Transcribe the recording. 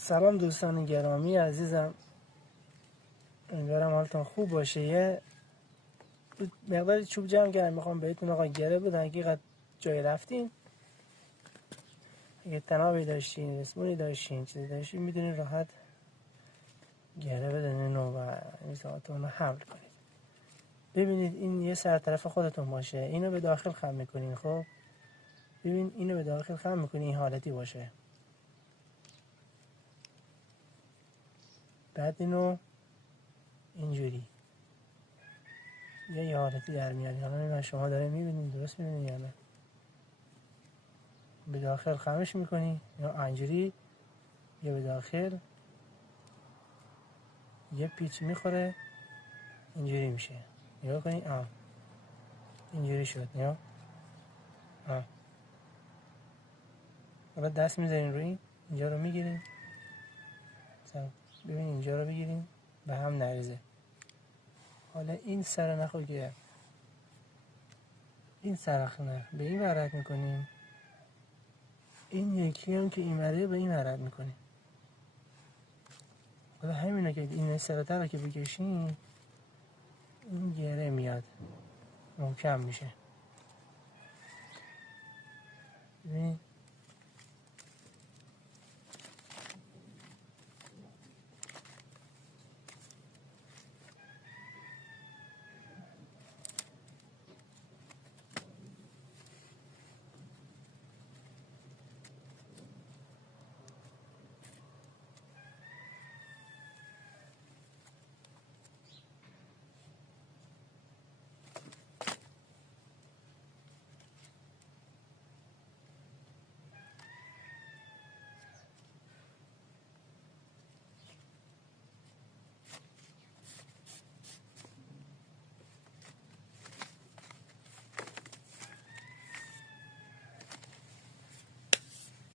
سلام دوستان گرامی عزیزم، امیدوارم حالتون خوب باشه. یه مقداری چوب جمع کردم، میخوام بهتون آقا گره بدم. حقیقت جای رفتین اگه تنابی داشتین، رسمونی داشتین، چیزی داشتین، میدونین راحت گره بدن و این ساعتون رو حمل کنید. ببینید این یه سر طرف خودتون باشه، اینو به داخل خم میکنین. خب ببین اینو به داخل خم میکنین، این حالتی باشه. بعد اینو اینجوری یه حالتی در میاری. حالا نمیدونم شما داره میبینید، درست میبینید یا نه. به داخل خمش میکنی یا اینجوری، یا به داخل یه پیچ میخوره اینجوری میشه. نگاه کنی اینجوری شد. یا حالا دست میذارین روی اینجا رو میگیرین، ببین اینجا رو بگیرین به هم نریزه. حالا این سر نخو که این سرخنه به این ورد میکنیم، این یکی هم که این وره به این ورد میکنیم. حالا همینه که این سرتر رو که بکشین این گره میاد، محکم میشه. ببین